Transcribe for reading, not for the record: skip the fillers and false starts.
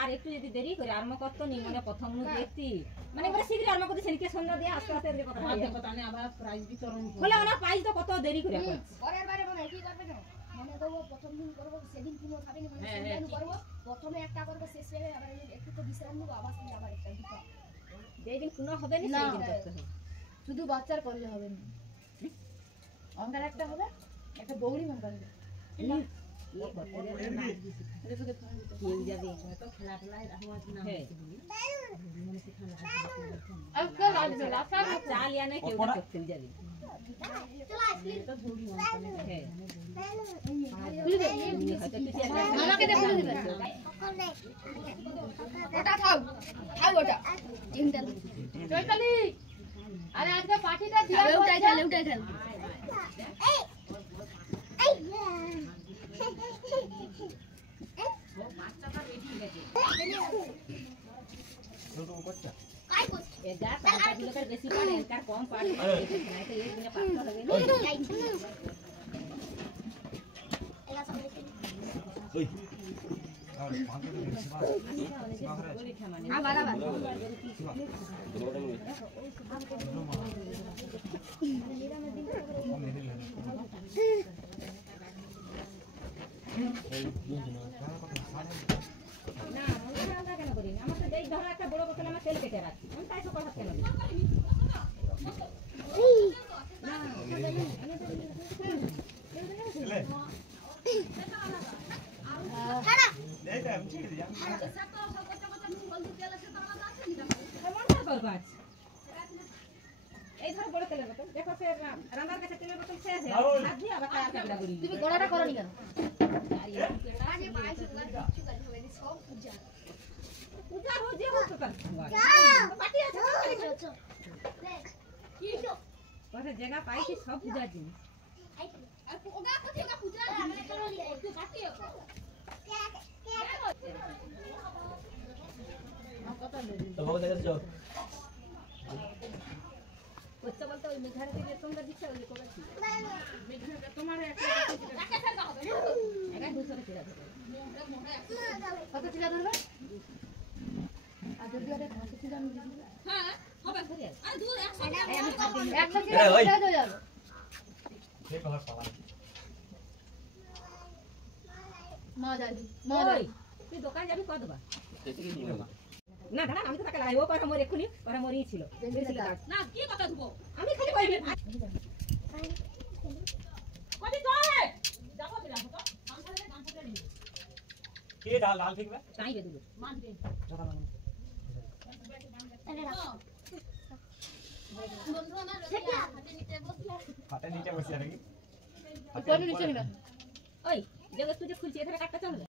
আর একটু যদি দেরি করে আর কত নি মানে প্রথম দেখতি মানে এবারে শীঘ্র আর কত সেদিকে সন্ধ্যা দিয়ে আস্তে আস্তে এর কথা আবার প্রাইজ বিতরণ হলো না প্রাইজ তো কত দেরি করে পরের বারে মনে কি করবে না মনে করব প্রথম দিন করব সেদিন কিনো খাবে না মানে সেদিন করব প্রথমে একটা করব শেষে আবার একটু তো বিশ্রাম নিব আবার আবার একটা দিতে যেই দিন কোনো হবে না সেই দিন করতে হবে শুধু বাচ্চার করলে হবে না অঙ্গার একটা হবে একটা বৌড়ি মঙ্গল আরে আজকে পার্টিটা দিয়া উঠাই খেলে বাচ্চাটা রেডি হয়ে গেছে ছোট বাচ্চা কাই করছে এগা টাকা দিলে কার বেশি পারে কার কম পারে না তো এক দিনে পাঁচটা হবে না এলা সব দেখি ওই আর পাঁচটা দিন সেবা আবার না মনে আমরা কেন করি না আমরা দেই ধরো একটা বড় বোতল আমরা তেল কেটে রাখি আমি তাই সব কথা কেন দিই না খাড়া দেই দাম ঠিক আছে সব তো সব কথা বলতে তেল আছে তো আমরা আছে না কেমন করবাছ এই ধর বড় তেলের বোতল দেখো সে রান্নার কাছে তেলের বোতল শেষ হয়ে হাত দিয়ে আবার কাটা কাটা করি তুমি গোড়াটা করনি কেন আরে পাঁচ টাকা কিছু করে হবে সব পূজা পূজা हो जे हो तो कर पार्टी আছে দেখ কি তো ওটা জায়গা পাইছি সব পূজা দিন আর ওগা কোথায় ওগা পূজা মানে করলি একটু পার্টি আছে কত তো বাবা দেখে যাও বচ্চা বলতে ওই মেঘার থেকে তোমরা দিচ্ছ ওই কোটা ছিল মেঘার তোমার একটা টাকা ছাড়া হবে না এটা 200 টাকা দেবে কত টাকা ধরবে আর যদি আরে 500 টাকা আমি দিই হ্যাঁ হবে আরে 100 টাকা হয়ে যাবে এই কথা পালা মা যাবি মা যাবি তুই দোকান যাবি কত দেবা না দাঁড়া আমি তো টাকা লাগাই ও কথা মোর এখনি কথা মোরই ছিল না কি কথা ধুবো আমি খালি কইবে কবি কই যাবো ফিরা তো সংসারে গান ফুটে নি কে ডাল ডাল ফিকবে তাই বে দিলো মান দে দাদা মান আরে রাখ বন্ধু আমার হাতে নিচে বসিয়া নাকি হাতে নিচে নিবা ওই জগৎ তুই খুলছি এখানে কাটটা চলবে